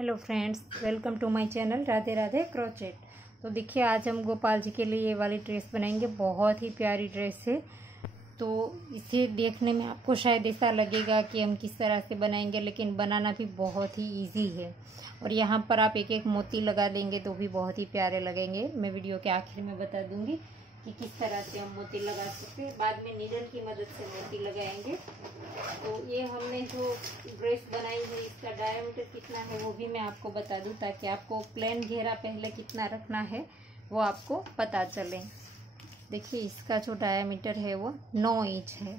Hello friends, welcome to my channel Radhe Radhe crochet. तो देखिए, आज हम गोपाल जी के लिए ये वाली ड्रेस बनाएंगे। बहुत ही प्यारी ड्रेस है। तो इसे देखने में आपको शायद ऐसा लगेगा कि हम किस तरह से बनाएंगे, लेकिन बनाना भी बहुत ही इजी है। और यहाँ पर आप एक एक मोती लगा देंगे तो भी बहुत ही प्यारे लगेंगे। मैं वीडियो के आखिर में बता दूंगी कि किस तरह से हम मोती लगा सकते हैं। बाद में नीडल की मदद से मोती लगाएंगे। तो ये हमने जो ड्रेस बनाई है, इसका डायमीटर कितना है वो भी मैं आपको बता दूं, ताकि आपको प्लेन घेरा पहले कितना रखना है वो आपको पता चले। देखिए, इसका जो डायमीटर है वो 9 इंच है।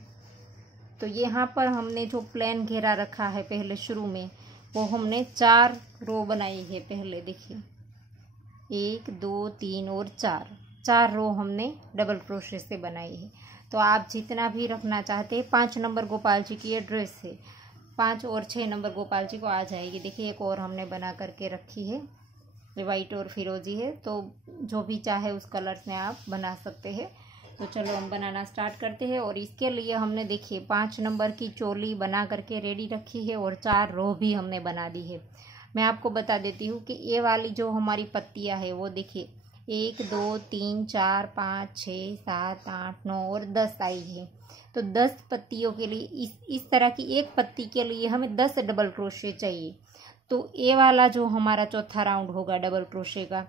तो यहाँ पर हमने जो प्लेन घेरा रखा है पहले शुरू में, वो हमने 4 रो बनाई है। पहले देखिए 1 2 3 और 4 रो हमने डबल क्रोशे से बनाई है। तो आप जितना भी रखना चाहते हैं, 5 नंबर गोपाल जी की ये ड्रेस है। 5 और 6 नंबर गोपाल जी को आ जाएगी। देखिए, एक और हमने बना करके रखी है, ये वाइट और फिरोजी है। तो जो भी चाहे उस कलर में आप बना सकते हैं। तो चलो हम बनाना स्टार्ट करते हैं। और इसके लिए हमने देखिए 5 नंबर की चोली बना करके रेडी रखी है और 4 रो भी हमने बना दी है। मैं आपको बता देती हूँ कि ये वाली जो हमारी पत्तियाँ है वो देखिए 1 2 3 4 5 6 7 8 9 और 10 आई है। तो 10 पत्तियों के लिए इस तरह की एक पत्ती के लिए हमें 10 डबल क्रोशे चाहिए। तो ये वाला जो हमारा चौथा राउंड होगा डबल क्रोशे का,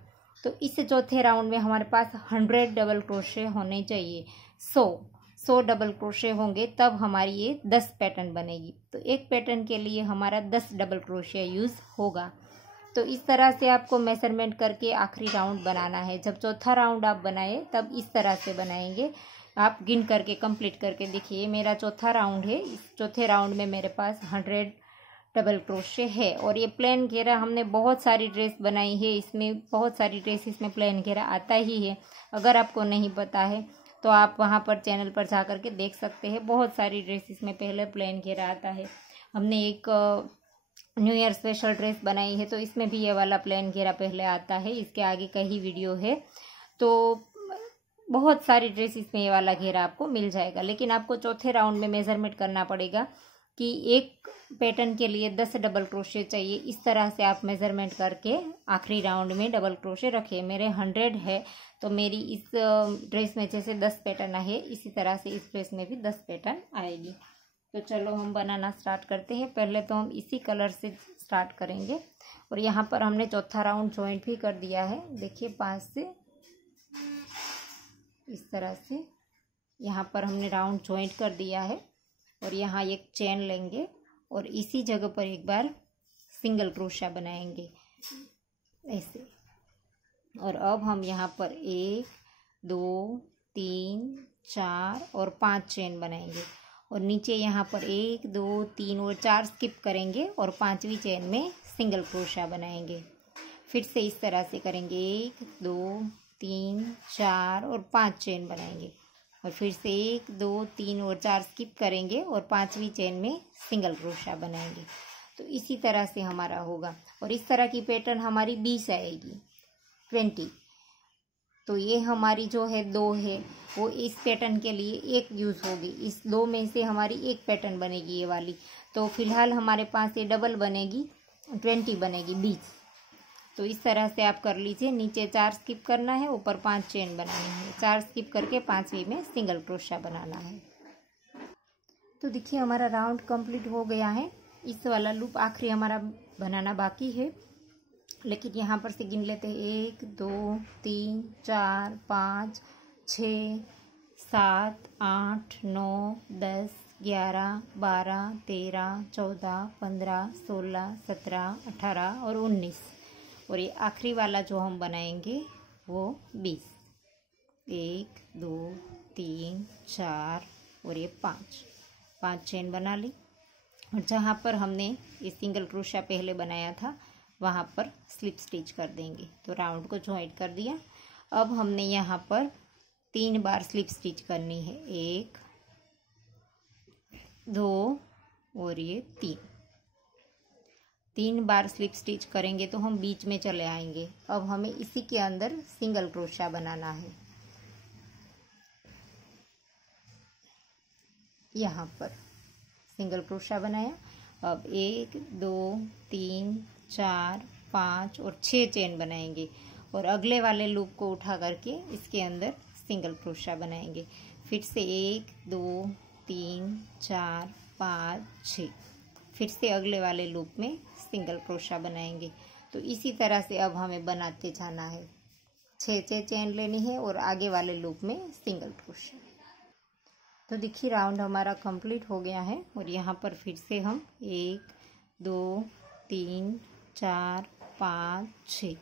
तो इस चौथे राउंड में हमारे पास 100 डबल क्रोशे होने चाहिए। 100 डबल क्रोशे होंगे तब हमारी ये 10 पैटर्न बनेगी। तो एक पैटर्न के लिए हमारा 10 डबल क्रोशे यूज़ होगा। तो इस तरह से आपको मेजरमेंट करके आखिरी राउंड बनाना है। जब चौथा राउंड आप बनाए तब इस तरह से बनाएंगे। आप गिन करके कंप्लीट करके देखिए, मेरा चौथा राउंड है। इस चौथे राउंड में मेरे पास 100 डबल क्रोशे है। और ये प्लेन घेरा हमने बहुत सारी ड्रेस बनाई है, इसमें बहुत सारी ड्रेसेस में प्लेन घेरा आता ही है। अगर आपको नहीं पता है तो आप वहाँ पर चैनल पर जा करके देख सकते हैं। बहुत सारी ड्रेसेस में पहले प्लेन घेरा आता है। हमने एक न्यू ईयर स्पेशल ड्रेस बनाई है, तो इसमें भी ये वाला प्लेन घेरा पहले आता है। इसके आगे का ही वीडियो है। तो बहुत सारी ड्रेसेस में ये वाला घेरा आपको मिल जाएगा। लेकिन आपको चौथे राउंड में मेजरमेंट करना पड़ेगा कि एक पैटर्न के लिए 10 डबल क्रोशे चाहिए। इस तरह से आप मेजरमेंट करके आखिरी राउंड में डबल क्रोशे रखें। मेरे 100 है, तो मेरी इस ड्रेस में जैसे 10 पैटर्न आए, इसी तरह से इस ड्रेस में भी 10 पैटर्न आएगी। तो चलो हम बनाना स्टार्ट करते हैं। पहले तो हम इसी कलर से स्टार्ट करेंगे। और यहाँ पर हमने चौथा राउंड ज्वाइंट भी कर दिया है। देखिए 5 से इस तरह से यहाँ पर हमने राउंड ज्वाइंट कर दिया है। और यहाँ एक चेन लेंगे और इसी जगह पर एक बार सिंगल क्रोशा बनाएंगे ऐसे। और अब हम यहाँ पर 1 2 3 4 और 5 चेन बनाएंगे। और नीचे यहाँ पर 1 2 3 और 4 स्किप करेंगे और 5वीं चेन में सिंगल क्रोशा बनाएंगे। फिर से इस तरह से करेंगे, 1 2 3 4 और 5 चेन बनाएंगे। और फिर से 1 2 3 और 4 स्किप करेंगे और 5वीं चेन में सिंगल क्रोशा बनाएंगे। तो इसी तरह से हमारा होगा। और इस तरह की पैटर्न हमारी 20 आएगी, 20। तो ये हमारी जो है 2 है, वो इस पैटर्न के लिए 1 यूज़ होगी। इस 2 में से हमारी 1 पैटर्न बनेगी ये वाली। तो फिलहाल हमारे पास ये डबल बनेगी, 20 बनेगी 20। तो इस तरह से आप कर लीजिए। नीचे 4 स्किप करना है, ऊपर 5 चेन बनानी है। 4 स्किप करके 5वीं में सिंगल क्रोशा बनाना है। तो देखिए, हमारा राउंड कंप्लीट हो गया है। इस वाला लूप आखिरी हमारा बनाना बाकी है, लेकिन यहाँ पर से गिन लेते हैं। 1 2 3 4 5 6 7 8 9 10 11 12 13 14 15 16 17 18 और 19। और ये आखिरी वाला जो हम बनाएंगे वो 20। 1 2 3 4 और ये 5 चेन बना ली। और जहाँ पर हमने ये सिंगल क्रोशा पहले बनाया था वहाँ पर स्लिप स्टिच कर देंगे। तो राउंड को ज्वाइंट कर दिया। अब हमने यहाँ पर 3 बार स्लिप स्टिच करनी है, 1 2 और ये 3 बार स्लिप स्टिच करेंगे तो हम बीच में चले आएंगे। अब हमें इसी के अंदर सिंगल क्रोशा बनाना है। यहाँ पर सिंगल क्रोशा बनाया। अब 1 2 3 4 5 और 6 चेन बनाएंगे और अगले वाले लूप को उठा करके इसके अंदर सिंगल क्रोशा बनाएंगे। फिर से 1 2 3 4 5 6, फिर से अगले वाले लूप में सिंगल क्रोशा बनाएंगे। तो इसी तरह से अब हमें बनाते जाना है। 6 चेन लेनी है और आगे वाले लूप में सिंगल क्रोशा। तो देखिए राउंड हमारा कंप्लीट हो गया है और यहाँ पर फिर से हम 1 2 3 4 5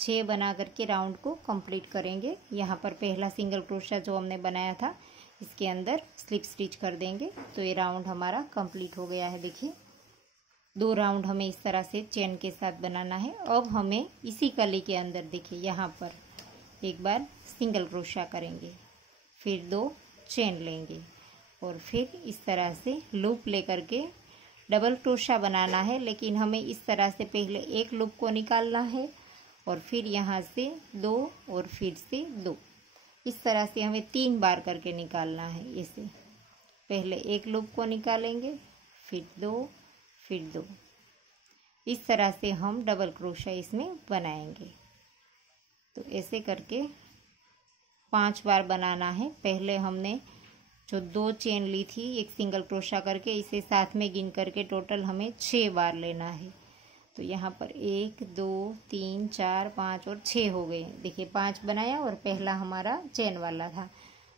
6 बना करके राउंड को कंप्लीट करेंगे। यहाँ पर पहला सिंगल क्रोशा जो हमने बनाया था इसके अंदर स्लिप स्टिच कर देंगे। तो ये राउंड हमारा कंप्लीट हो गया है। देखिए 2 राउंड हमें इस तरह से चेन के साथ बनाना है। अब हमें इसी कली के अंदर देखिए यहाँ पर एक बार सिंगल क्रोशा करेंगे, फिर 2 चेन लेंगे और फिर इस तरह से लूप लेकर के डबल क्रोशा बनाना है। लेकिन हमें इस तरह से पहले एक लूप को निकालना है और फिर यहाँ से 2 और फिर से 2, इस तरह से हमें 3 बार करके निकालना है। इसे पहले एक लूप को निकालेंगे, फिर 2 फिर 2, इस तरह से हम डबल क्रोशा इसमें बनाएंगे। तो ऐसे करके 5 बार बनाना है। पहले हमने जो 2 चेन ली थी एक सिंगल क्रोशा करके, इसे साथ में गिन करके टोटल हमें 6 बार लेना है। तो यहाँ पर 1 2 3 4 5 और 6 हो गए। देखिए 5 बनाया और पहला हमारा चेन वाला था।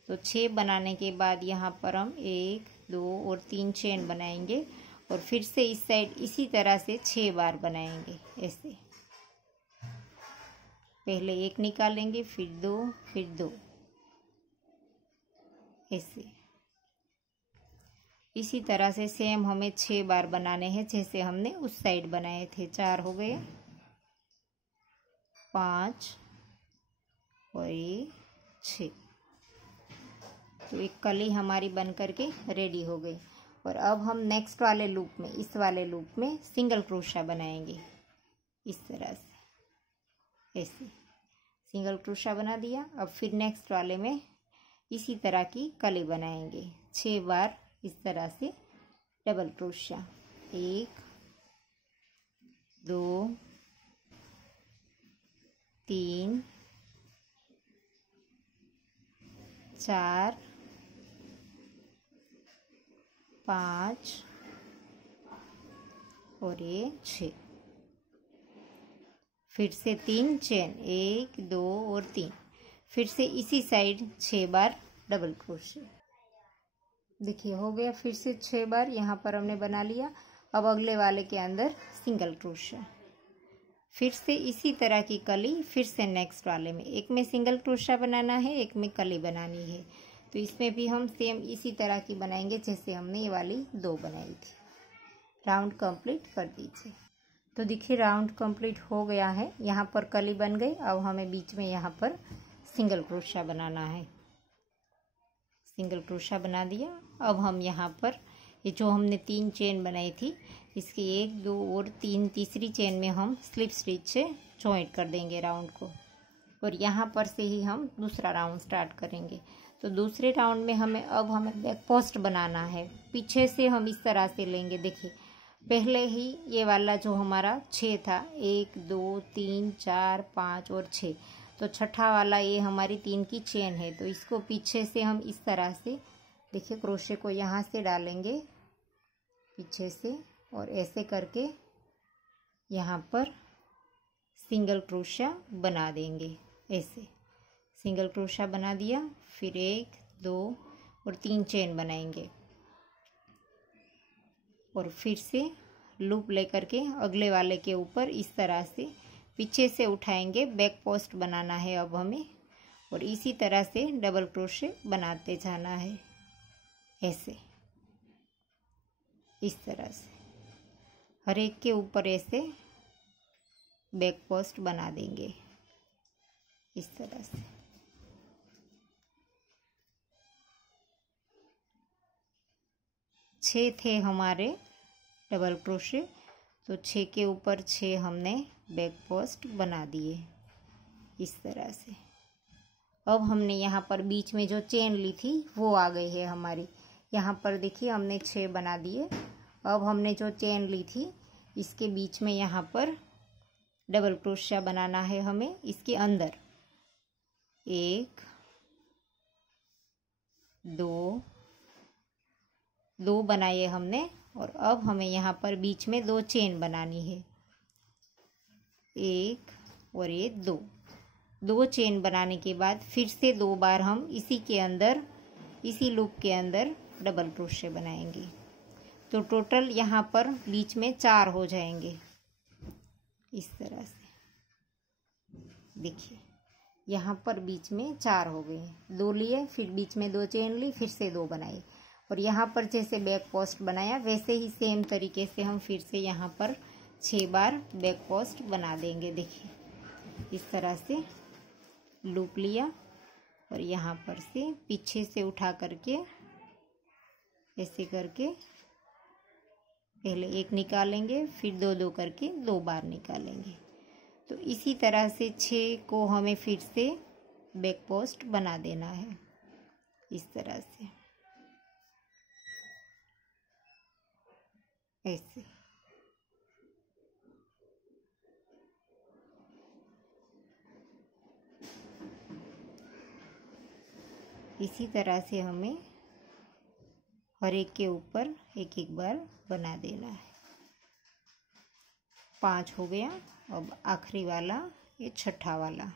तो 6 बनाने के बाद यहाँ पर हम 1 2 और 3 चेन बनाएंगे और फिर से इस साइड इसी तरह से 6 बार बनाएंगे। ऐसे पहले 1 निकालेंगे, फिर 2 फिर 2, ऐसे इसी तरह से सेम हमें 6 बार बनाने हैं जैसे हमने उस साइड बनाए थे। 4 हो गए, 5 और ये 6। तो एक कली हमारी बन करके रेडी हो गई। और अब हम नेक्स्ट वाले लूप में, इस वाले लूप में सिंगल क्रोशा बनाएंगे इस तरह से। ऐसे सिंगल क्रोशा बना दिया। अब फिर नेक्स्ट वाले में इसी तरह की कली बनाएंगे 6 बार इस तरह से डबल क्रोशा। 1 2 3 4 5 और ये 6, फिर से 3 चेन, 1 2 और 3, फिर से इसी साइड 6 बार डबल क्रोशे। देखिए हो गया फिर से 6 बार यहाँ पर हमने बना लिया। अब अगले वाले के अंदर सिंगल क्रोशा, फिर से इसी तरह की कली फिर से नेक्स्ट वाले में, एक में सिंगल क्रोशा बनाना है, एक में कली बनानी है। तो इसमें भी हम सेम इसी तरह की बनाएंगे जैसे हमने ये वाली 2 बनाई थी। राउंड कंप्लीट कर दीजिए। तो देखिए राउंड कंप्लीट हो गया है। यहाँ पर कली बन गई। अब हमें बीच में यहाँ पर सिंगल क्रोशा बनाना है। सिंगल क्रोशा बना दिया। अब हम यहाँ पर ये जो हमने 3 चेन बनाई थी इसकी 1 2 और 3 तीसरी चेन में हम स्लिप स्टिच से जॉइंट कर देंगे राउंड को। और यहाँ पर से ही हम दूसरा राउंड स्टार्ट करेंगे। तो दूसरे राउंड में हमें बैक पोस्ट बनाना है। पीछे से हम इस तरह से लेंगे। देखिए पहले ही ये वाला जो हमारा 6 था, 1 2 3 4 5 और 6, तो छठा वाला ये हमारी 3 की चेन है। तो इसको पीछे से हम इस तरह से देखिए क्रोशे को यहाँ से डालेंगे पीछे से और ऐसे करके यहाँ पर सिंगल क्रोशा बना देंगे। ऐसे सिंगल क्रोशा बना दिया। फिर 1 2 और 3 चेन बनाएंगे और फिर से लूप लेकर के अगले वाले के ऊपर इस तरह से पीछे से उठाएंगे। बैक पोस्ट बनाना है अब हमें और इसी तरह से डबल क्रोशे बनाते जाना है। ऐसे इस तरह से हर एक के ऊपर ऐसे बैक पोस्ट बना देंगे इस तरह से। 6 थे हमारे डबल क्रोशे, तो 6 के ऊपर 6 हमने बैक पोस्ट बना दिए इस तरह से। अब हमने यहाँ पर बीच में जो चेन ली थी वो आ गई है हमारी। यहाँ पर देखिए हमने 6 बना दिए। अब हमने जो चेन ली थी इसके बीच में यहाँ पर डबल क्रोशिया बनाना है हमें इसके अंदर। 1 2 2 बनाए हमने, और अब हमें यहाँ पर बीच में 2 चेन बनानी है। 1 और ये 2 चेन बनाने के बाद फिर से 2 बार हम इसी के अंदर, इसी लूप के अंदर डबल क्रोशिया बनाएंगे। तो टोटल यहाँ पर बीच में 4 हो जाएंगे इस तरह से। देखिए यहाँ पर बीच में 4 हो गए। 2 लिए, फिर बीच में 2 चेन ली, फिर से 2 बनाए, और यहाँ पर जैसे बैक पोस्ट बनाया वैसे ही सेम तरीके से हम फिर से यहाँ पर 6 बार बैक पोस्ट बना देंगे। देखिए इस तरह से लूप लिया, और यहाँ पर से पीछे से उठा करके ऐसे करके पहले 1 निकालेंगे, फिर 2 करके 2 बार निकालेंगे। तो इसी तरह से 6 को हमें फिर से बैक पोस्ट बना देना है इस तरह से, ऐसे। इसी तरह से हमें हर एक के ऊपर एक एक बार बना देना है। 5 हो गया। अब आखिरी वाला, ये छठा वाला।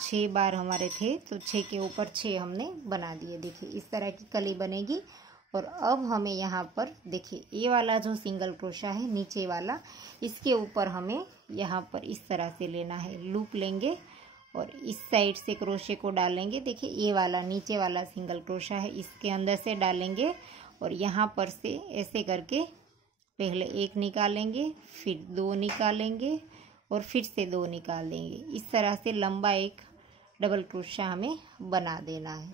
6 बार हमारे थे, तो 6 के ऊपर 6 हमने बना दिए। देखिए इस तरह की कली बनेगी। और अब हमें यहाँ पर देखिए ये वाला जो सिंगल क्रोशा है नीचे वाला, इसके ऊपर हमें यहाँ पर इस तरह से लेना है। लूप लेंगे और इस साइड से क्रोशे को डालेंगे। देखिए ये वाला नीचे वाला सिंगल क्रोशा है, इसके अंदर से डालेंगे, और यहाँ पर से ऐसे करके पहले 1 निकालेंगे, फिर 2 निकालेंगे, और फिर से 2 निकाल देंगे। इस तरह से लंबा एक डबल क्रोशा हमें बना देना है।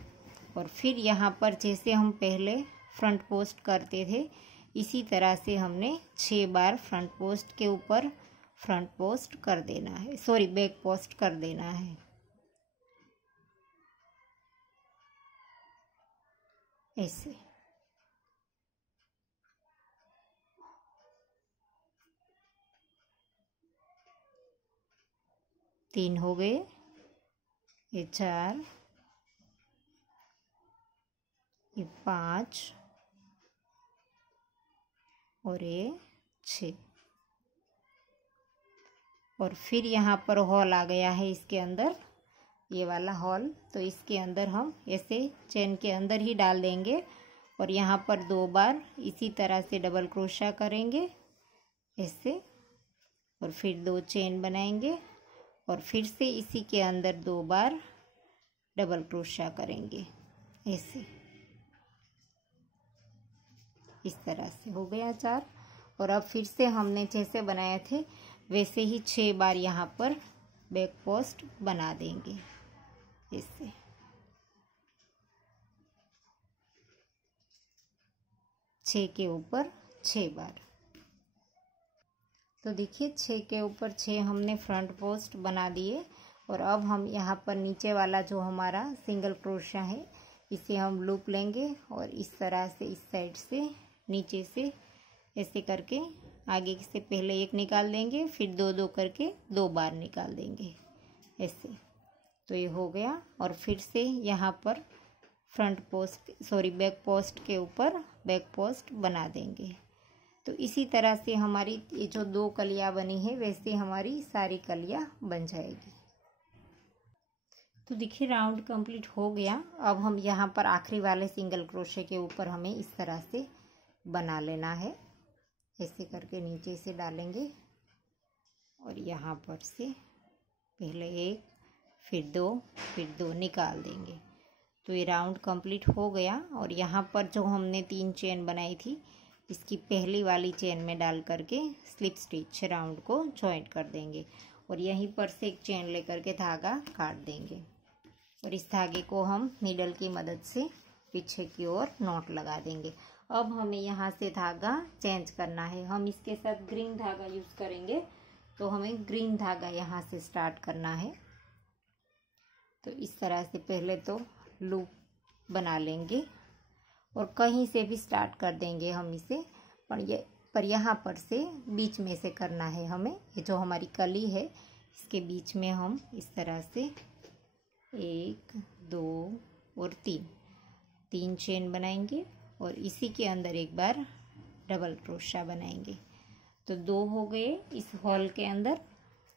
और फिर यहाँ पर जैसे हम पहले फ्रंट पोस्ट करते थे, इसी तरह से हमने 6 बार फ्रंट पोस्ट के ऊपर फ्रंट पोस्ट कर देना है, सॉरी बैक पोस्ट कर देना है, ऐसे। तीन हो गए, ये 4, ये 5 और ये 6। और फिर यहाँ पर हॉल आ गया है इसके अंदर, ये वाला हॉल। तो इसके अंदर हम ऐसे चेन के अंदर ही डाल देंगे, और यहाँ पर 2 बार इसी तरह से डबल क्रोशा करेंगे ऐसे, और फिर 2 चेन बनाएंगे, और फिर से इसी के अंदर 2 बार डबल क्रोशा करेंगे ऐसे। इस तरह से हो गया 4। और अब फिर से हमने जैसे बनाए थे वैसे ही 6 बार यहाँ पर बैक पोस्ट बना देंगे इससे। छः के ऊपर 6 बार। तो देखिए 6 के ऊपर 6 हमने फ्रंट पोस्ट बना दिए। और अब हम यहाँ पर नीचे वाला जो हमारा सिंगल क्रोशा है, इसे हम लूप लेंगे, और इस तरह से इस साइड से नीचे से ऐसे करके आगे से पहले 1 निकाल देंगे, फिर 2 करके 2 बार निकाल देंगे ऐसे। तो ये हो गया। और फिर से यहाँ पर front post, sorry back post के ऊपर बैक पोस्ट बना देंगे। तो इसी तरह से हमारी ये जो 2 कलियाँ बनी है, वैसे हमारी सारी कलियाँ बन जाएगी। तो देखिए राउंड कंप्लीट हो गया। अब हम यहाँ पर आखिरी वाले सिंगल क्रोशे के ऊपर हमें इस तरह से बना लेना है। ऐसे करके नीचे से डालेंगे, और यहाँ पर से पहले 1, फिर 2 निकाल देंगे। तो ये राउंड कंप्लीट हो गया। और यहाँ पर जो हमने 3 चेन बनाई थी, इसकी पहली वाली चेन में डाल करके स्लिप स्टिच राउंड को जॉइंट कर देंगे, और यहीं पर से एक चेन लेकर के धागा काट देंगे, और इस धागे को हम नीडल की मदद से पीछे की ओर नॉट लगा देंगे। अब हमें यहाँ से धागा चेंज करना है। हम इसके साथ ग्रीन धागा यूज़ करेंगे, तो हमें ग्रीन धागा यहाँ से स्टार्ट करना है। तो इस तरह से पहले तो लूप बना लेंगे, और कहीं से भी स्टार्ट कर देंगे हम इसे, पर यहाँ पर से बीच में से करना है हमें। ये जो हमारी कली है इसके बीच में हम इस तरह से 1 2 और 3 चेन बनाएंगे और इसी के अंदर एक बार डबल क्रोशा बनाएंगे। तो 2 हो गए इस हॉल के अंदर।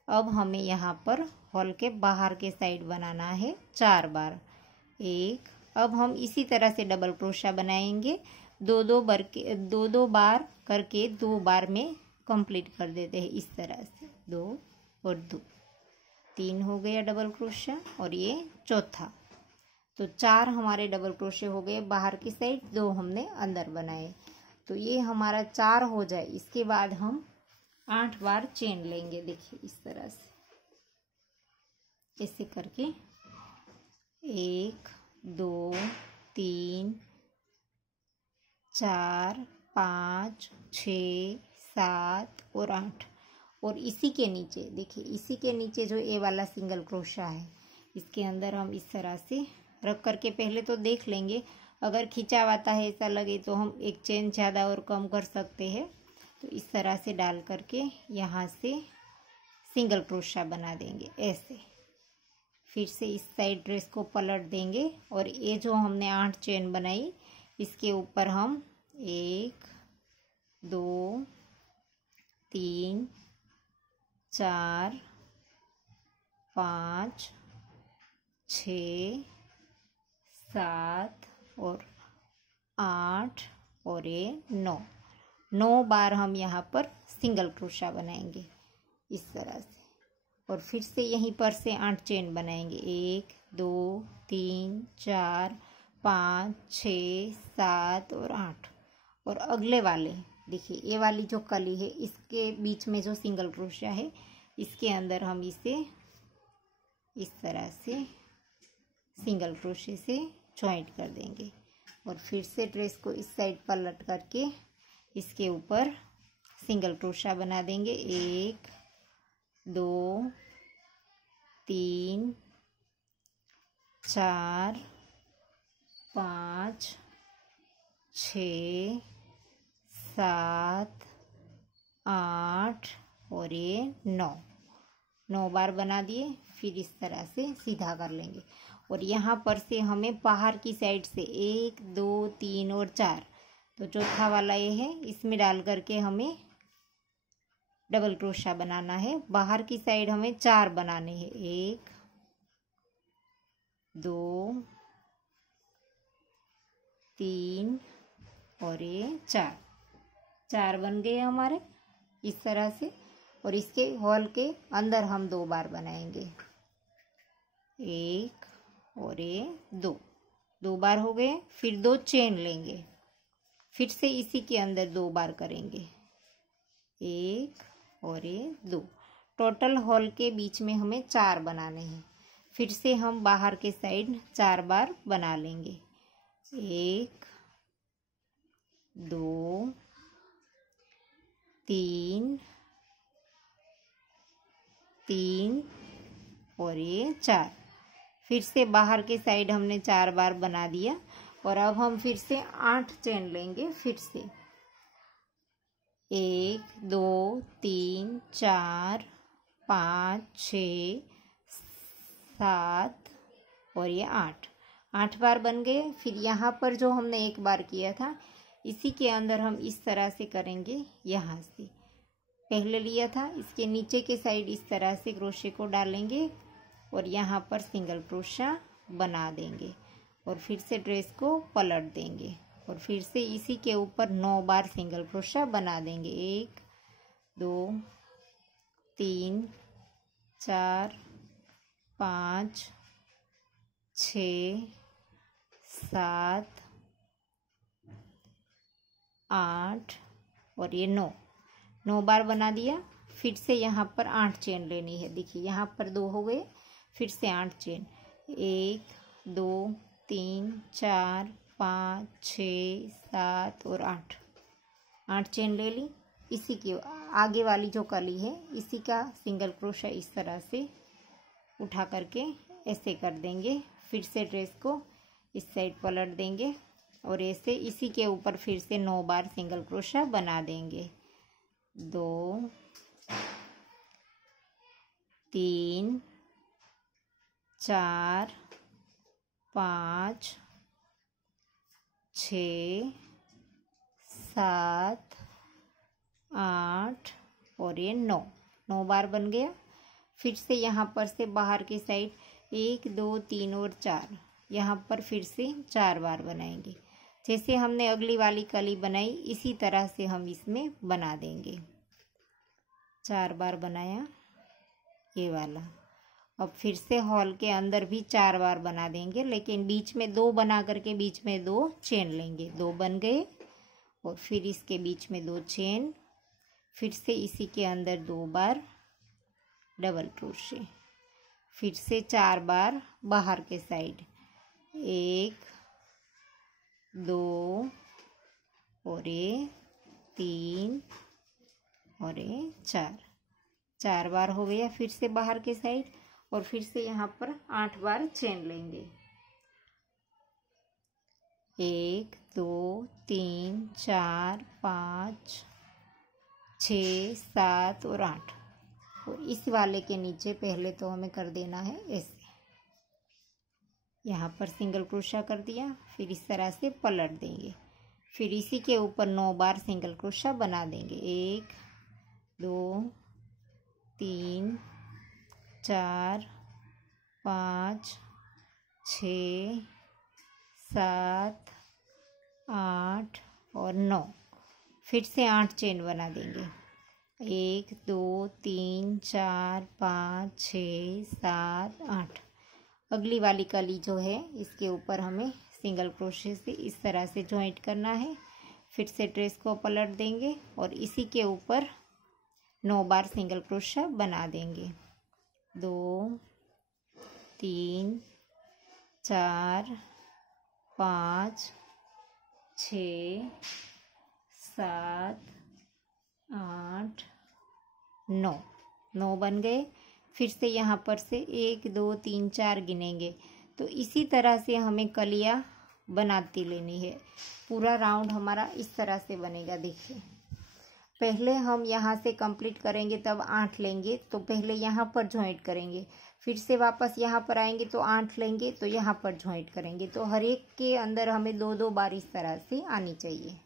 अब हमें यहाँ पर हॉल के बाहर के साइड बनाना है 4 बार। 1, अब हम इसी तरह से डबल क्रोशा बनाएंगे, 2 बार करके 2 बार में कंप्लीट कर देते हैं इस तरह से। 2 और 2, 3 हो गया डबल क्रोशा और ये चौथा। तो 4 हमारे डबल क्रोशे हो गए बाहर की साइड, 2 हमने अंदर बनाए। तो ये हमारा 4 हो जाए, इसके बाद हम 8 बार चेन लेंगे। देखिए इस तरह से ऐसे करके 1 2 3 4 5 6 7 और 8। और इसी के नीचे देखिए, इसी के नीचे जो ए वाला सिंगल क्रोशा है इसके अंदर हम इस तरह से रख करके पहले तो देख लेंगे। अगर खिंचावाता है ऐसा लगे तो हम एक चेन ज़्यादा और कम कर सकते हैं। तो इस तरह से डाल करके यहाँ से सिंगल क्रोशा बना देंगे ऐसे। फिर से इस साइड ड्रेस को पलट देंगे और ये जो हमने 8 चेन बनाई इसके ऊपर हम 1 2 3 4 5 6 7 और 8 और ये 9 बार हम यहाँ पर सिंगल क्रोशा बनाएंगे इस तरह से। और फिर से यहीं पर से 8 चेन बनाएंगे, 1 2 3 4 5 6 7 और 8। और अगले वाले देखिए, ये वाली जो कली है इसके बीच में जो सिंगल क्रोशा है इसके अंदर हम इसे इस तरह से सिंगल क्रोशे से जॉइंट कर देंगे। और फिर से ड्रेस को इस साइड पलट करके इसके ऊपर सिंगल क्रोशा बना देंगे, 1 2 3 4 5 6 7 8 और ये 9 बार बना दिए। फिर इस तरह से सीधा कर लेंगे और यहाँ पर से हमें बाहर की साइड से 1 2 3 और 4, तो चौथा वाला ये है, इसमें डाल करके हमें डबल क्रोशा बनाना है। बाहर की साइड हमें 4 बनाने हैं, 1 2 3 और ये 4 बन गए हमारे इस तरह से। और इसके हॉल के अंदर हम 2 बार बनाएंगे, 1 और ये 2 बार हो गए। फिर 2 चेन लेंगे, फिर से इसी के अंदर 2 बार करेंगे, 1 और ये 2। टोटल हॉल के बीच में हमें 4 बनाने हैं। फिर से हम बाहर के साइड 4 बार बना लेंगे, 1 2 3 और ये 4। फिर से बाहर के साइड हमने 4 बार बना दिया। और अब हम फिर से 8 चेन लेंगे, फिर से 1 2 3 4 5 6 7 और ये 8 बार बन गए। फिर यहाँ पर जो हमने 1 बार किया था इसी के अंदर हम इस तरह से करेंगे, यहाँ से पहले लिया था इसके नीचे के साइड इस तरह से क्रोशे को डालेंगे और यहाँ पर सिंगल क्रोशा बना देंगे और फिर से ड्रेस को पलट देंगे और फिर से इसी के ऊपर 9 बार सिंगल क्रोशा बना देंगे, 1 2 3 4 5 6 7 8 और ये 9 बार बना दिया। फिर से यहाँ पर 8 चेन लेनी है। देखिए यहाँ पर 2 हो गए, फिर से 8 चेन, 1 2 3 4 5 6 7 और 8 चेन ले ली। इसी की आगे वाली जो कली है इसी का सिंगल क्रोशा इस तरह से उठा करके ऐसे कर देंगे। फिर से ड्रेस को इस साइड पलट देंगे और ऐसे इसी के ऊपर फिर से 9 बार सिंगल क्रोशा बना देंगे। 2 3 4 5 6 7 8 और ये 9 बार बन गया। फिर से यहाँ पर से बाहर की साइड 1 2 3 और 4, यहाँ पर फिर से 4 बार बनाएंगे। जैसे हमने अगली वाली कली बनाई इसी तरह से हम इसमें बना देंगे। 4 बार बनाया ये वाला। अब फिर से हॉल के अंदर भी 4 बार बना देंगे, लेकिन बीच में 2 बना करके बीच में 2 चेन लेंगे। 2 बन गए और फिर इसके बीच में 2 चेन, फिर से इसी के अंदर 2 बार डबल क्रोशे, फिर से 4 बार बाहर के साइड, 1 2 और ये 3 और ये 4 बार हो गया। फिर से बाहर के साइड और फिर से यहाँ पर 8 बार चेन लेंगे। 1 2 3 4 5 6 7 और 8। और इस वाले के नीचे पहले तो हमें कर देना है ऐसे, यहाँ पर सिंगल क्रोशा कर दिया, फिर इस तरह से पलट देंगे, फिर इसी के ऊपर 9 बार सिंगल क्रोशा बना देंगे। 1 2 3 4 5 6 7 8 और 9। फिर से 8 चेन बना देंगे। 1 2 3 4 5 6 7 8। अगली वाली कली जो है इसके ऊपर हमें सिंगल क्रोशे से इस तरह से जॉइंट करना है। फिर से ट्रेस को पलट देंगे और इसी के ऊपर 9 बार सिंगल क्रोशा बना देंगे। 2 3 4 5 6 7 8 9 बन गए। फिर से यहाँ पर से 1 2 3 4 गिनेंगे। तो इसी तरह से हमें कलियाँ बनाती लेनी है। पूरा राउंड हमारा इस तरह से बनेगा। देखिए, पहले हम यहाँ से कंप्लीट करेंगे तब 8 लेंगे, तो पहले यहाँ पर जॉइंट करेंगे, फिर से वापस यहाँ पर आएंगे तो 8 लेंगे, तो यहाँ पर जॉइंट करेंगे। तो हर एक के अंदर हमें 2 बार इस तरह से आनी चाहिए।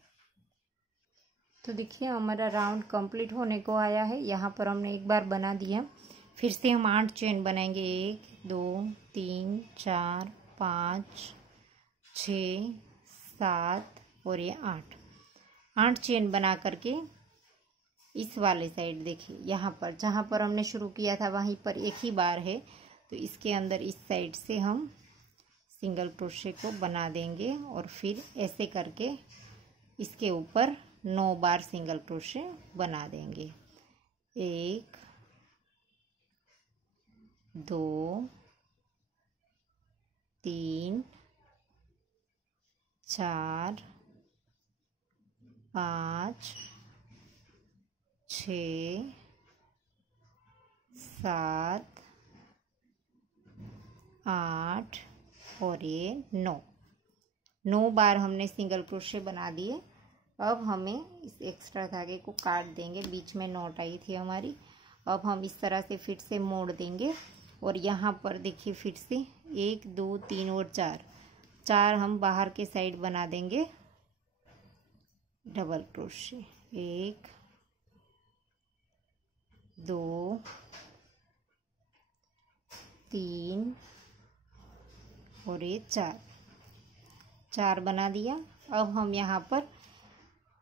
तो देखिए हमारा राउंड कंप्लीट होने को आया है। यहाँ पर हमने एक बार बना दिया, फिर से हम 8 चेन बनाएंगे। 1 2 3 4 5 6 7 और ये 8 चेन बना करके इस वाले साइड देखिए, यहाँ पर जहाँ पर हमने शुरू किया था वहीं पर एक ही बार है, तो इसके अंदर इस साइड से हम सिंगल क्रोशे को बना देंगे और फिर ऐसे करके इसके ऊपर 9 बार सिंगल क्रोशे बना देंगे। 1 2 3 4 5 6 7 8 और ये 9 बार हमने सिंगल क्रोशे बना दिए। अब हमें इस एक्स्ट्रा धागे को काट देंगे, बीच में नॉट आई थी हमारी। अब हम इस तरह से फिर से मोड़ देंगे और यहाँ पर देखिए फिर से 1 2 3 और 4 हम बाहर के साइड बना देंगे डबल क्रोशे। 1 2 3 और ये 4 बना दिया। अब हम यहाँ पर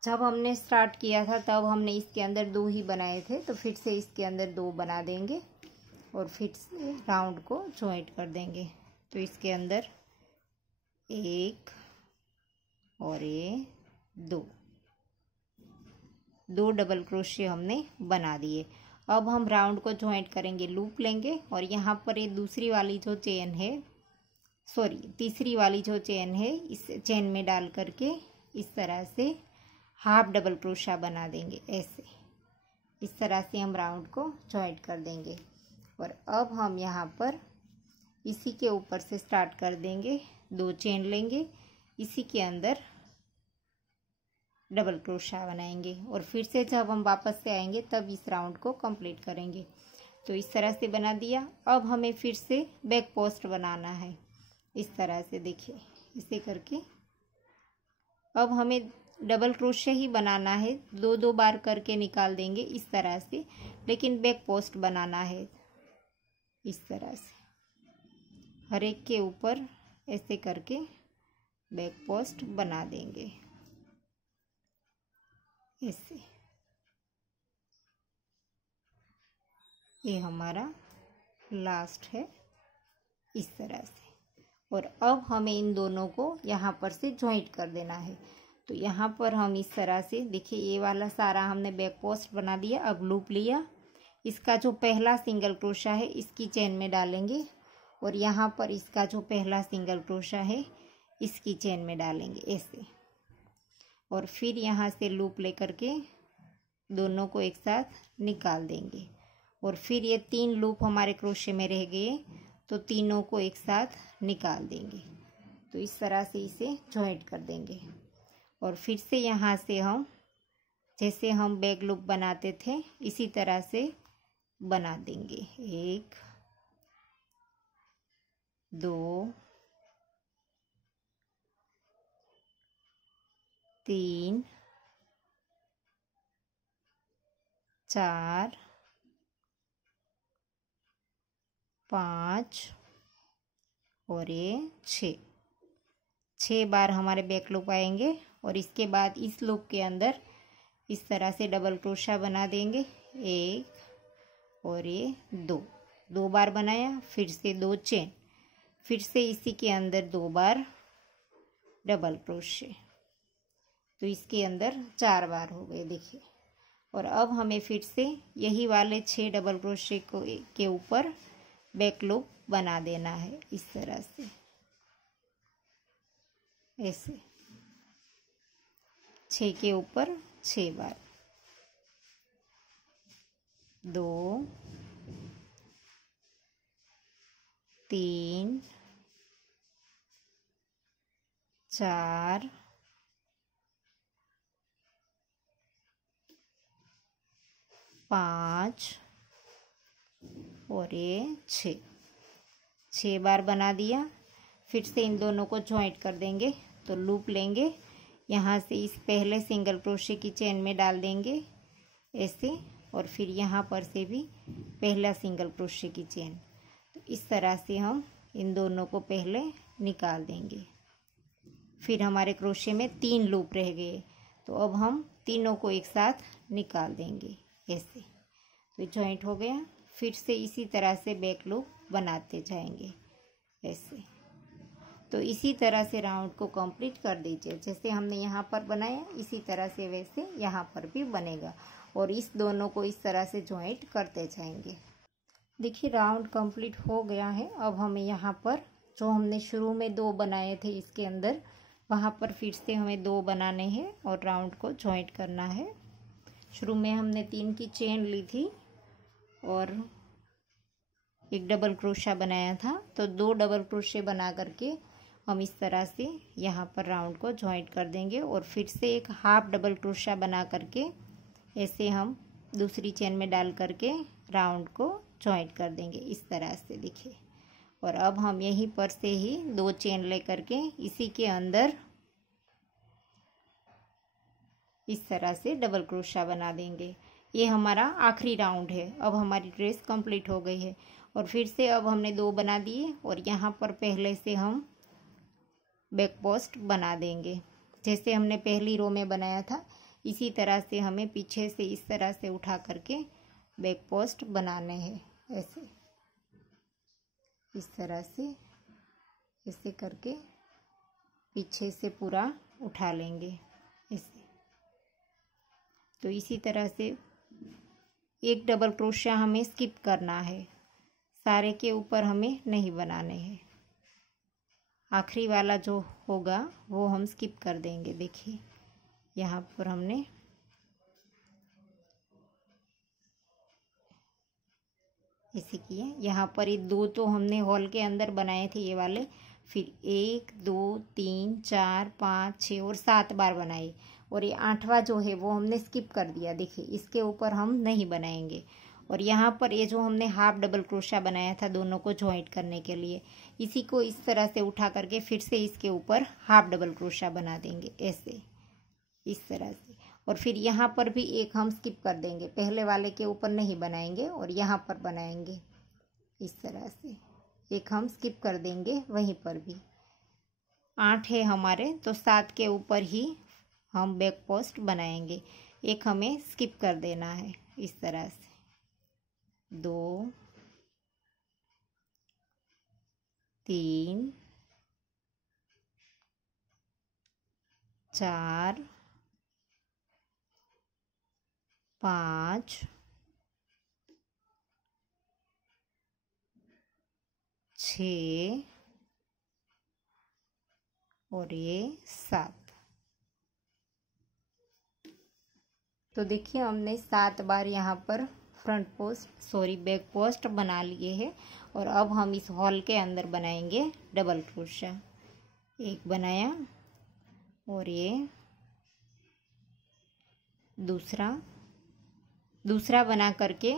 जब हमने स्टार्ट किया था तब हमने इसके अंदर 2 ही बनाए थे, तो फिर से इसके अंदर 2 बना देंगे और फिर से राउंड को जॉइंट कर देंगे। तो इसके अंदर 1 और ये 2 डबल क्रोशे हमने बना दिए। अब हम राउंड को जॉइंट करेंगे, लूप लेंगे और यहाँ पर ये दूसरी वाली जो चेन है, तीसरी वाली जो चेन है, इस चेन में डाल करके इस तरह से हाफ डबल क्रोशा बना देंगे। ऐसे इस तरह से हम राउंड को जॉइंट कर देंगे। और अब हम यहाँ पर इसी के ऊपर से स्टार्ट कर देंगे, 2 चेन लेंगे, इसी के अंदर डबल क्रोशा बनाएंगे और फिर से जब हम वापस से आएंगे तब इस राउंड को कंप्लीट करेंगे। तो इस तरह से बना दिया। अब हमें फिर से बैक पोस्ट बनाना है इस तरह से, देखिए इसे करके। अब हमें डबल क्रोशे ही बनाना है, दो दो बार करके निकाल देंगे इस तरह से, लेकिन बैक पोस्ट बनाना है इस तरह से, हर एक के ऊपर ऐसे करके बैक पोस्ट बना देंगे ऐसे। ये हमारा लास्ट है इस तरह से। और अब हमें इन दोनों को यहाँ पर से जॉइंट कर देना है। तो यहाँ पर हम इस तरह से, देखिए ये वाला सारा हमने बैक पोस्ट बना दिया। अब लूप लिया, इसका जो पहला सिंगल क्रोशा है इसकी चेन में डालेंगे और यहाँ पर इसका जो पहला सिंगल क्रोशा है इसकी चेन में डालेंगे ऐसे। और फिर यहाँ से लूप लेकर के दोनों को एक साथ निकाल देंगे। और फिर ये 3 लूप हमारे क्रोशे में रह गए, तो तीनों को एक साथ निकाल देंगे। तो इस तरह से इसे जॉइंट कर देंगे। और फिर से यहाँ से हम जैसे हम बैक लूप बनाते थे इसी तरह से बना देंगे। 1 2 3 4 5 और ये 6 बार हमारे बैक लूप आएंगे। और इसके बाद इस लूप के अंदर इस तरह से डबल क्रोशा बना देंगे। 1 और ये 2 बार बनाया, फिर से 2 चेन, फिर से इसी के अंदर 2 बार डबल क्रोशे। तो इसके अंदर 4 बार हो गए, देखिए। और अब हमें फिर से यही वाले 6 डबल क्रोशे के ऊपर बैक लूप बना देना है इस तरह से ऐसे, 6 के ऊपर 6 बार। 2 3 4 5 और ये 6 बार बना दिया। फिर से इन दोनों को जॉइंट कर देंगे। तो लूप लेंगे, यहाँ से इस पहले सिंगल क्रोशे की चेन में डाल देंगे ऐसे, और फिर यहाँ पर से भी पहला सिंगल क्रोशे की चेन। तो इस तरह से हम इन दोनों को पहले निकाल देंगे। फिर हमारे क्रोशे में 3 लूप रह गए, तो अब हम तीनों को एक साथ निकाल देंगे ऐसे। तो जॉइंट हो गया। फिर से इसी तरह से बैक लूप बनाते जाएंगे ऐसे। तो इसी तरह से राउंड को कंप्लीट कर दीजिए। जैसे हमने यहाँ पर बनाया इसी तरह से वैसे यहाँ पर भी बनेगा। और इस दोनों को इस तरह से जॉइंट करते जाएंगे। देखिए राउंड कंप्लीट हो गया है। अब हमें यहाँ पर जो हमने शुरू में 2 बनाए थे इसके अंदर, वहाँ पर फिर से हमें 2 बनाने हैं और राउंड को जॉइंट करना है। शुरू में हमने 3 की चेन ली थी और एक डबल क्रोशा बनाया था। तो 2 डबल क्रोशे बना करके हम इस तरह से यहाँ पर राउंड को जॉइंट कर देंगे। और फिर से एक हाफ डबल क्रोशा बना करके ऐसे हम दूसरी चेन में डाल करके राउंड को जॉइंट कर देंगे इस तरह से, देखिए। और अब हम यहीं पर से ही 2 चेन ले करके इसी के अंदर इस तरह से डबल क्रोशा बना देंगे। ये हमारा आखिरी राउंड है। अब हमारी ड्रेस कंप्लीट हो गई है। और फिर से अब हमने 2 बना दिए और यहाँ पर पहले से हम बैक पोस्ट बना देंगे। जैसे हमने पहली रो में बनाया था इसी तरह से हमें पीछे से इस तरह से उठा करके बैक पोस्ट बनाने हैं ऐसे, इस तरह से ऐसे करके पीछे से पूरा उठा लेंगे ऐसे। तो इसी तरह से एक डबल क्रोशिया हमें स्किप करना है, सारे के ऊपर हमें नहीं बनाने हैं। आखिरी वाला जो होगा वो हम स्किप कर देंगे। देखिए यहाँ पर हमने ऐसे किए। यहाँ पर ये 2 तो हमने हॉल के अंदर बनाए थे ये वाले, फिर 1 2 3 4 5 6 और 7 बार बनाए। और ये 8वां जो है वो हमने स्किप कर दिया। देखिए इसके ऊपर हम नहीं बनाएंगे। और यहाँ पर ये जो हमने हाफ डबल क्रोशा बनाया था दोनों को जॉइंट करने के लिए, इसी को इस तरह से उठा करके फिर से इसके ऊपर हाफ डबल क्रोशा बना देंगे ऐसे, इस तरह से। और फिर यहाँ पर भी एक हम स्किप कर देंगे, पहले वाले के ऊपर नहीं बनाएंगे और यहाँ पर बनाएंगे इस तरह से। एक हम स्किप कर देंगे, वहीं पर भी 8 है हमारे, तो 7 के ऊपर ही हम बैक पोस्ट बनाएंगे। एक हमें स्किप कर देना है इस तरह से। 2 3 4 5 6 और ये 7। तो देखिए हमने 7 बार यहाँ पर बैक पोस्ट बना लिए हैं। और अब हम इस हॉल के अंदर बनाएंगे डबल क्रोशा। एक बनाया और ये दूसरा बना करके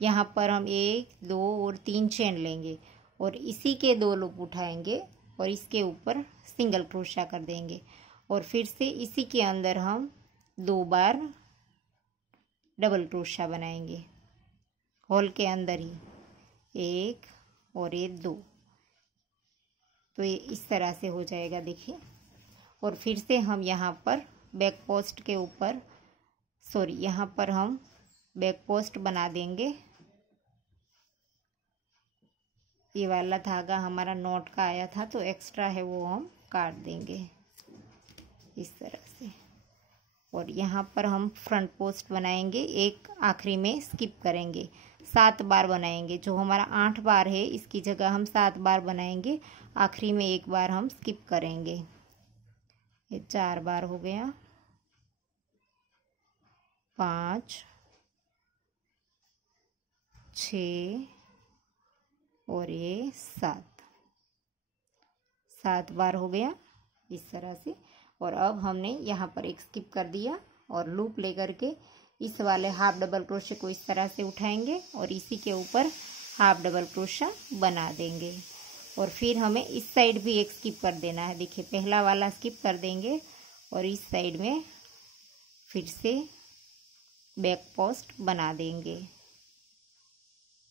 यहाँ पर हम 1 2 और 3 चेन लेंगे और इसी के 2 लूप उठाएंगे और इसके ऊपर सिंगल क्रोशा कर देंगे। और फिर से इसी के अंदर हम 2 बार डबल क्रोशा बनाएंगे हॉल के अंदर ही, 1 और ये 2। तो ये इस तरह से हो जाएगा देखिए। और फिर से हम यहाँ पर बैक पोस्ट के ऊपर यहाँ पर हम बैक पोस्ट बना देंगे। ये वाला धागा हमारा नॉट का आया था तो एक्स्ट्रा है वो हम काट देंगे इस तरह से। और यहाँ पर हम फ्रंट पोस्ट बनाएंगे, एक आखिरी में स्किप करेंगे। 7 बार बनाएंगे, जो हमारा 8 बार है इसकी जगह हम 7 बार बनाएंगे, आखिरी में 1 बार हम स्किप करेंगे। ये 4 बार हो गया, 5 6 और ये 7 बार हो गया इस तरह से। और अब हमने यहाँ पर एक स्किप कर दिया और लूप लेकर के इस वाले हाफ डबल क्रोशे को इस तरह से उठाएंगे और इसी के ऊपर हाफ डबल क्रोशा बना देंगे। और फिर हमें इस साइड भी एक स्किप कर देना है। देखिए पहला वाला स्किप कर देंगे और इस साइड में फिर से बैक पोस्ट बना देंगे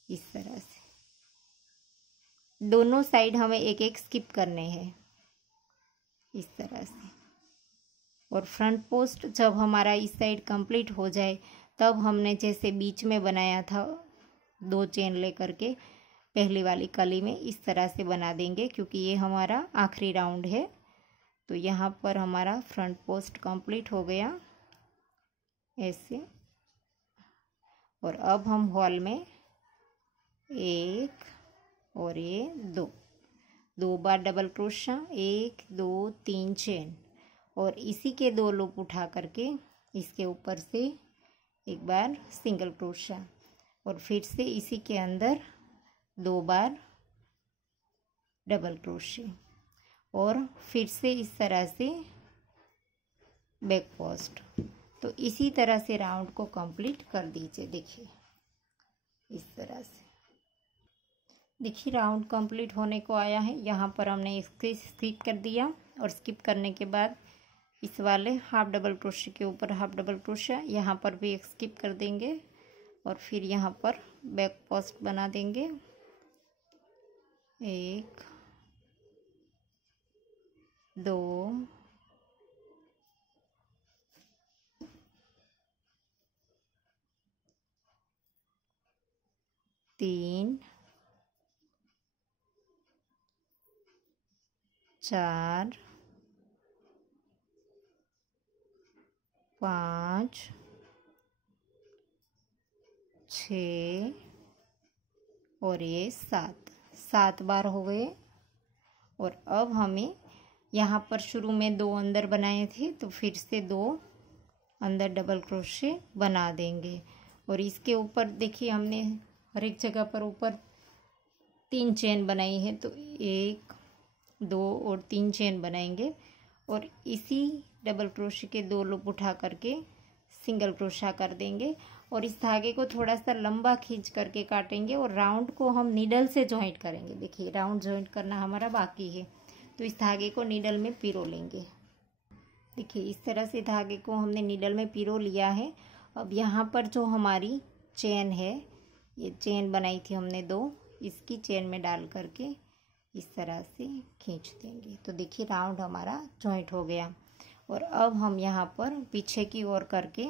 इस तरह से। दोनों साइड हमें एक एक स्किप करने हैं इस तरह से। और फ्रंट पोस्ट जब हमारा इस साइड कंप्लीट हो जाए तब हमने जैसे बीच में बनाया था 2 चेन लेकर के पहली वाली कली में इस तरह से बना देंगे, क्योंकि ये हमारा आखिरी राउंड है। तो यहाँ पर हमारा फ्रंट पोस्ट कंप्लीट हो गया ऐसे। और अब हम हॉल में 1 और ये 2 बार डबल क्रोशा, 1 2 3 चेन और इसी के 2 लूप उठा करके इसके ऊपर से 1 बार सिंगल क्रोशा और फिर से इसी के अंदर 2 बार डबल क्रोशे और फिर से इस तरह से बैक पोस्ट। तो इसी तरह से राउंड को कंप्लीट कर दीजिए। देखिए इस तरह से। देखिए राउंड कंप्लीट होने को आया है। यहाँ पर हमने इसके स्किप कर दिया और स्किप करने के बाद इस वाले हाफ डबल क्रोशे के ऊपर हाफ डबल क्रोशा, यहाँ पर भी एक स्किप कर देंगे और फिर यहाँ पर बैक पोस्ट बना देंगे। 1 2 3 4 5 6 और ये 7 बार हो गए। और अब हमें यहाँ पर शुरू में 2 अंदर बनाए थे तो फिर से 2 अंदर डबल क्रोशे बना देंगे। और इसके ऊपर देखिए हमने हर एक जगह पर ऊपर 3 चेन बनाई है, तो 1 2 और 3 चेन बनाएंगे और इसी डबल क्रोशे के 2 लूप उठा करके सिंगल क्रोशा कर देंगे और इस धागे को थोड़ा सा लंबा खींच करके काटेंगे और राउंड को हम नीडल से जॉइंट करेंगे। देखिए राउंड जॉइंट करना हमारा बाकी है, तो इस धागे को नीडल में पिरो लेंगे। देखिए इस तरह से धागे को हमने नीडल में पिरो लिया है। अब यहाँ पर जो हमारी चेन है, ये चेन बनाई थी हमने 2, इसकी चेन में डाल करके इस तरह से खींच देंगे। तो देखिए राउंड हमारा जॉइंट हो गया। और अब हम यहाँ पर पीछे की ओर करके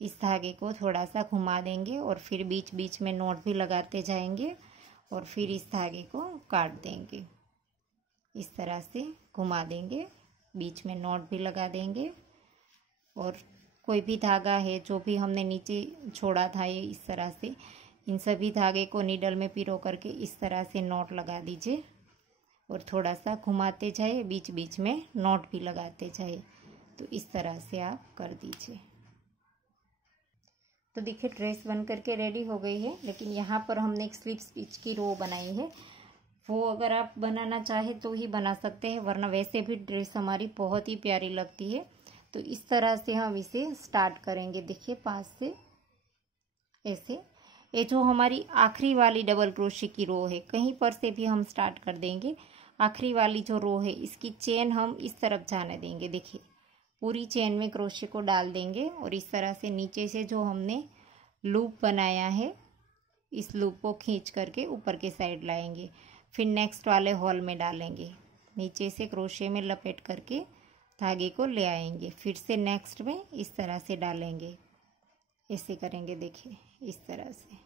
इस धागे को थोड़ा सा घुमा देंगे और फिर बीच बीच में नॉट भी लगाते जाएंगे और फिर इस धागे को काट देंगे। इस तरह से घुमा देंगे, बीच में नॉट भी लगा देंगे और कोई भी धागा है जो भी हमने नीचे छोड़ा था ये इस तरह से, इन सभी धागे को नीडल में पिरो करके इस तरह से नॉट लगा दीजिए और थोड़ा सा घुमाते जाए, बीच बीच में नॉट भी लगाते जाए। तो इस तरह से आप कर दीजिए। तो देखिए ड्रेस बन करके रेडी हो गई है, लेकिन यहाँ पर हमने एक स्लिप स्टिच की रो बनाई है। वो अगर आप बनाना चाहे तो ही बना सकते हैं, वरना वैसे भी ड्रेस हमारी बहुत ही प्यारी लगती है। तो इस तरह से हम इसे स्टार्ट करेंगे। देखिए पास से ऐसे, ये जो हमारी आखिरी वाली डबल क्रोशे की रो है, कहीं पर से भी हम स्टार्ट कर देंगे। आखिरी वाली जो रो है इसकी चेन हम इस तरफ जाने देंगे। देखिए पूरी चेन में क्रोशे को डाल देंगे और इस तरह से नीचे से जो हमने लूप बनाया है इस लूप को खींच करके ऊपर के साइड लाएंगे, फिर नेक्स्ट वाले हॉल में डालेंगे, नीचे से क्रोशे में लपेट करके धागे को ले आएंगे, फिर से नेक्स्ट में इस तरह से डालेंगे, ऐसे करेंगे। देखिए इस तरह से,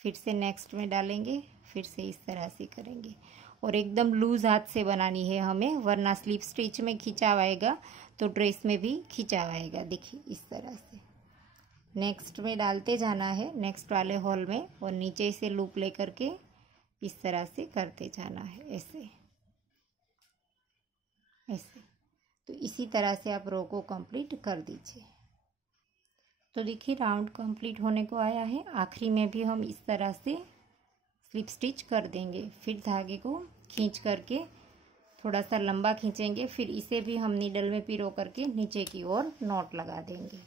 फिर से नेक्स्ट में डालेंगे, फिर से इस तरह से करेंगे और एकदम लूज हाथ से बनानी है हमें, वरना स्लिप स्टिच में खिंचाव आएगा तो ड्रेस में भी खिंचाव आएगा। देखिए इस तरह से नेक्स्ट में डालते जाना है, नेक्स्ट वाले हॉल में, और नीचे से लूप ले करके इस तरह से करते जाना है, ऐसे ऐसे। तो इसी तरह से आप रो को कंप्लीट कर दीजिए। तो देखिए राउंड कंप्लीट होने को आया है। आखिरी में भी हम इस तरह से स्लिप स्टिच कर देंगे, फिर धागे को खींच करके थोड़ा सा लंबा खींचेंगे, फिर इसे भी हम नीडल में पिरो करके नीचे की ओर नॉट लगा देंगे।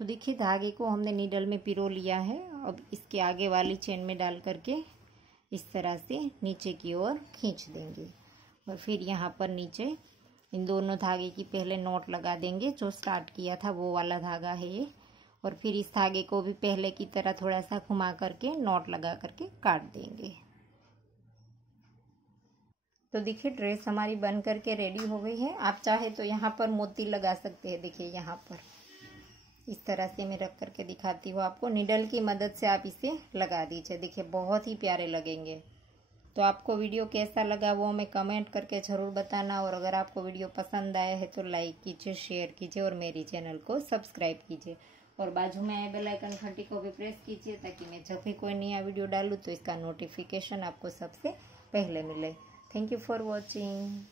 तो देखिए धागे को हमने नीडल में पिरो लिया है। अब इसके आगे वाली चेन में डाल करके इस तरह से नीचे की ओर खींच देंगे और फिर यहाँ पर नीचे इन दोनों धागे की पहले नॉट लगा देंगे। जो स्टार्ट किया था वो वाला धागा है ये, और फिर इस धागे को भी पहले की तरह थोड़ा सा घुमा करके नॉट लगा करके काट देंगे। तो देखिए ड्रेस हमारी बन करके रेडी हो गई है। आप चाहे तो यहाँ पर मोती लगा सकते हैं। देखिए यहाँ पर इस तरह से मैं रख करके दिखाती हूँ आपको, निडल की मदद से आप इसे लगा दीजिए। देखिए बहुत ही प्यारे लगेंगे। तो आपको वीडियो कैसा लगा वो हमें कमेंट करके ज़रूर बताना, और अगर आपको वीडियो पसंद आया है तो लाइक कीजिए, शेयर कीजिए और मेरी चैनल को सब्सक्राइब कीजिए, और बाजू में बेल आइकन घंटी को भी प्रेस कीजिए ताकि मैं जब भी कोई नया वीडियो डालूँ तो इसका नोटिफिकेशन आपको सबसे पहले मिले। Thank you for watching.